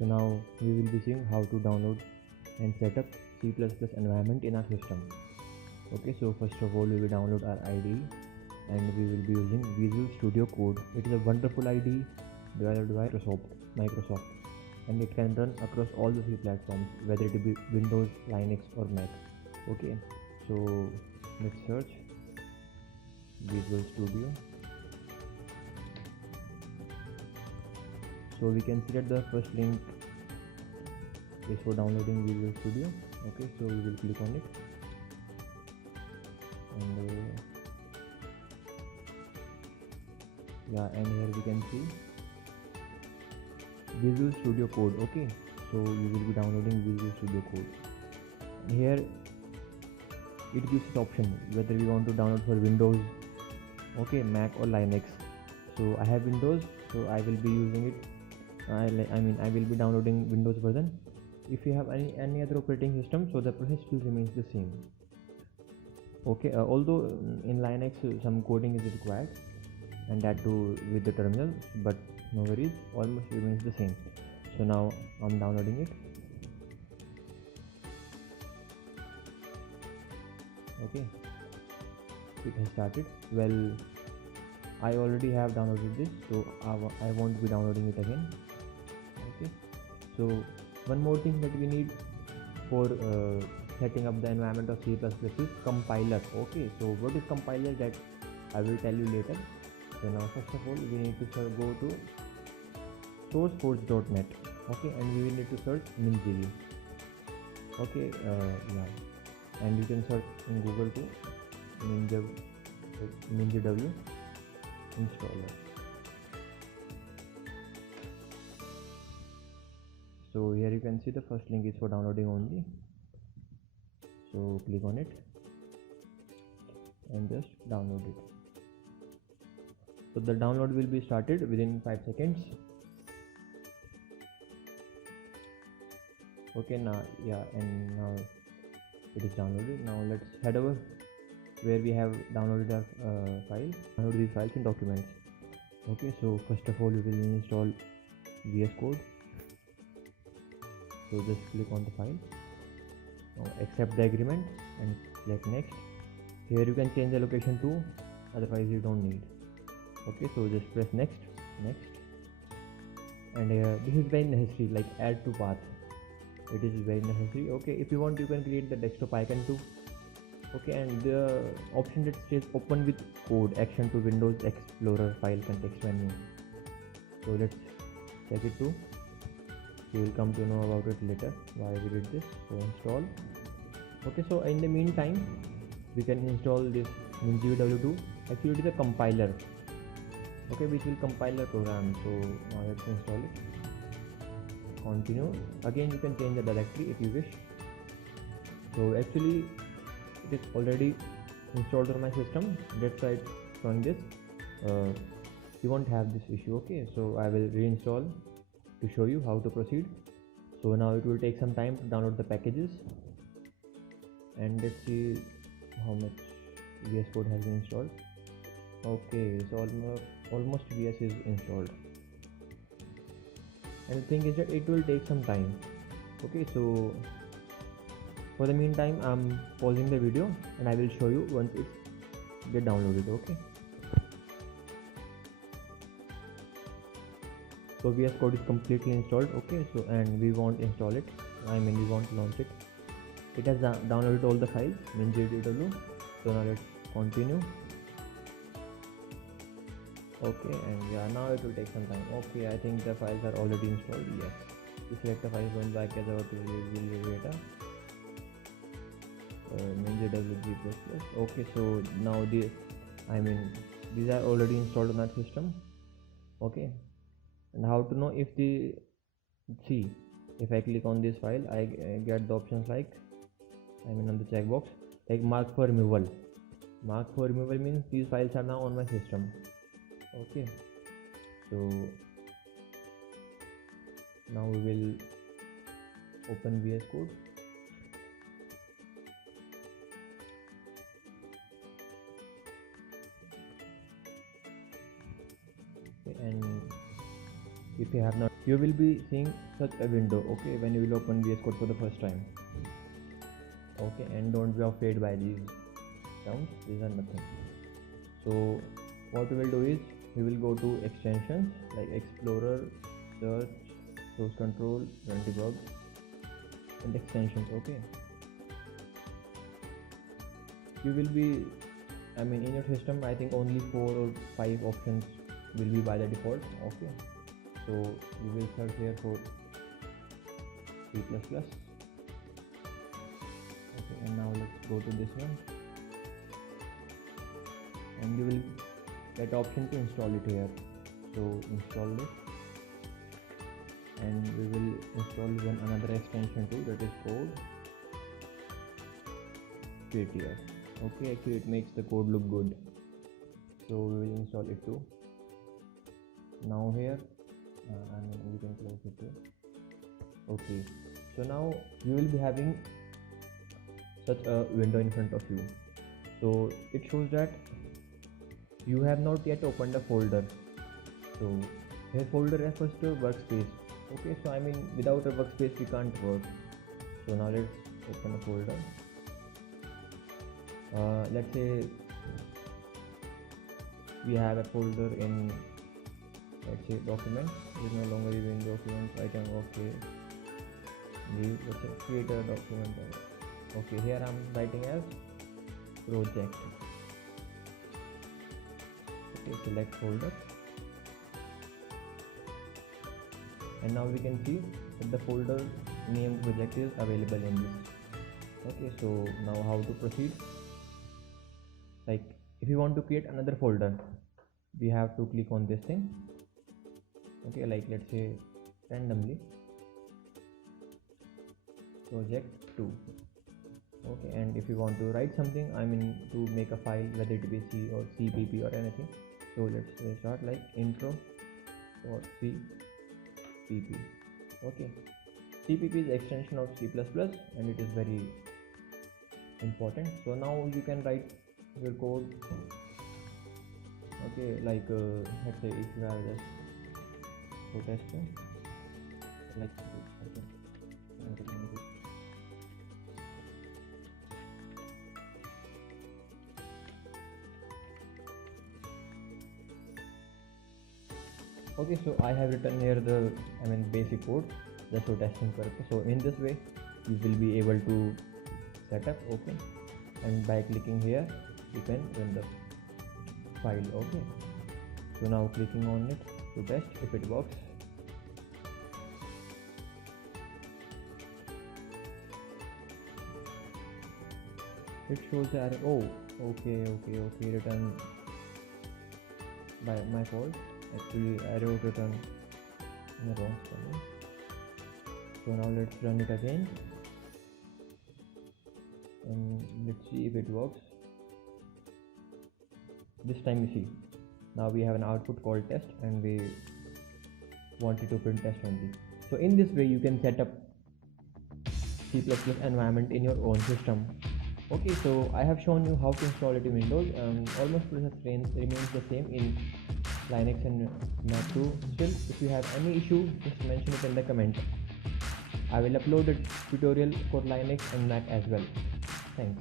So now we will be seeing how to download and set up C++ environment in our system. Okay, so first of all we will download our IDE and we will be using Visual Studio Code. It is a wonderful IDE developed by Microsoft, and it can run across all the three platforms, whether it be Windows, Linux or Mac. Okay, so let's search Visual Studio. So we can see that the first link is for downloading Visual Studio. Okay, so we will click on it, and and here we can see Visual Studio Code. Okay, so we will be downloading Visual Studio Code, and here it gives us option whether we want to download for Windows, okay, Mac or Linux. So I have Windows, so I will be using it. I will be downloading Windows version. If you have any other operating system, so the process still remains the same. Okay, although in Linux some coding is required, and that too with the terminal, but no worries, almost remains the same. So now I'm downloading it. Okay, it has started. Well, I already have downloaded this, so I won't be downloading it again. Okay, so one more thing that we need for setting up the environment of C++ is compiler. Okay, so what is compiler, that I will tell you later. So now first of all we need to go to sourceforge.net. okay, and we will need to search MinGW. Okay, and you can search in Google to MinGW installer. So here you can see the first link is for downloading only, so click on it and just download it. So the download will be started within 5 seconds. Okay, now and now it is downloaded. Now let's head over where we have downloaded our file. Download these files in documents. Okay, so first of all we will install VS Code. So just click on the file, now accept the agreement and click next. Here you can change the location too, otherwise you don't need. Okay, so just press next, and this is very necessary, like add to path. It is very necessary. Okay, if you want you can create the desktop icon too. Okay, and the option that says open with code action to Windows Explorer file context menu. So let's check it too. You will come to know about it later why we did this. So install. Okay, so in the meantime we can install this MinGW. Actually it is a compiler, okay, which will compile the program. So now let's install it. Continue. Again you can change the directory if you wish. So actually it is already installed on my system, that's why it's showing this. You won't have this issue. Okay, so I will reinstall to show you how to proceed. So now it will take some time to download the packages, and let's see how much VS Code has been installed. Okay, so almost VS is installed, and the thing is that it will take some time. Okay, so for the meantime I'm pausing the video and I will show you once it's get downloaded. Okay, so VS Code is completely installed. Okay, so and we won't install it, we won't launch it. It has downloaded all the files MinGW. So now let's continue. Okay, and now it will take some time. Okay, I think the files are already installed. Yes, you select the files going back as our data MinGW G++. Okay, so now these are already installed on that system. Okay, and how to know if if I click on this file, I get the options like on the checkbox like mark for removal. Mark for removal means these files are now on my system. Okay, so now we will open VS Code. Okay, and if you have not, you will be seeing such a window, okay, when you will open VS Code for the first time. Okay, and don't be afraid by these sounds, these are nothing. So what we will do is we will go to extensions like Explorer, Search, Source Control, Run Debug, and extensions. Okay, you will be, in your system I think only 4 or 5 options will be by the default. Okay, so we will search here for C++. Okay, and now let's go to this one, and you will get option to install it here. So install this, and we will install another extension too, that is called CodePlay. Okay, actually it makes the code look good, so we will install it too. Now here we can close it too. Okay, so now you will be having such a window in front of you. So it shows that you have not yet opened a folder. So here folder refers to workspace. Okay, so without a workspace we can't work. So now let's open a folder. Let's say we have a folder in, let's say, documents. It is no longer even documents. I can let's say create a document. Okay, here I'm writing as project. Okay, select folder, and now we can see that the folder name project is available in this. Okay, so now how to proceed? Like if you want to create another folder, we have to click on this thing. Okay, like let's say randomly project 2. Okay, and if you want to write something, to make a file, whether it be C or CPP or anything, so let's start like intro or CPP. Okay, CPP is extension of C++, and it is very important. So now you can write your code. Okay, like let's say if you are just for testing, like okay, so I have written here the basic code just for testing purpose. So in this way you will be able to set up. Okay, and by clicking here you can run the file. Okay, so now clicking on it to test if it works. It shows the error. Oh, okay, return by my fault. Actually I wrote return in the wrong spelling. So now let's run it again, and let's see if it works. This time you see, now we have an output called test, and we want it to print test only. So in this way you can set up C++ environment in your own system. Okay, so I have shown you how to install it in Windows. Almost process remains the same in Linux and Mac too. Still, if you have any issue, just mention it in the comment. I will upload a tutorial for Linux and Mac as well. Thanks.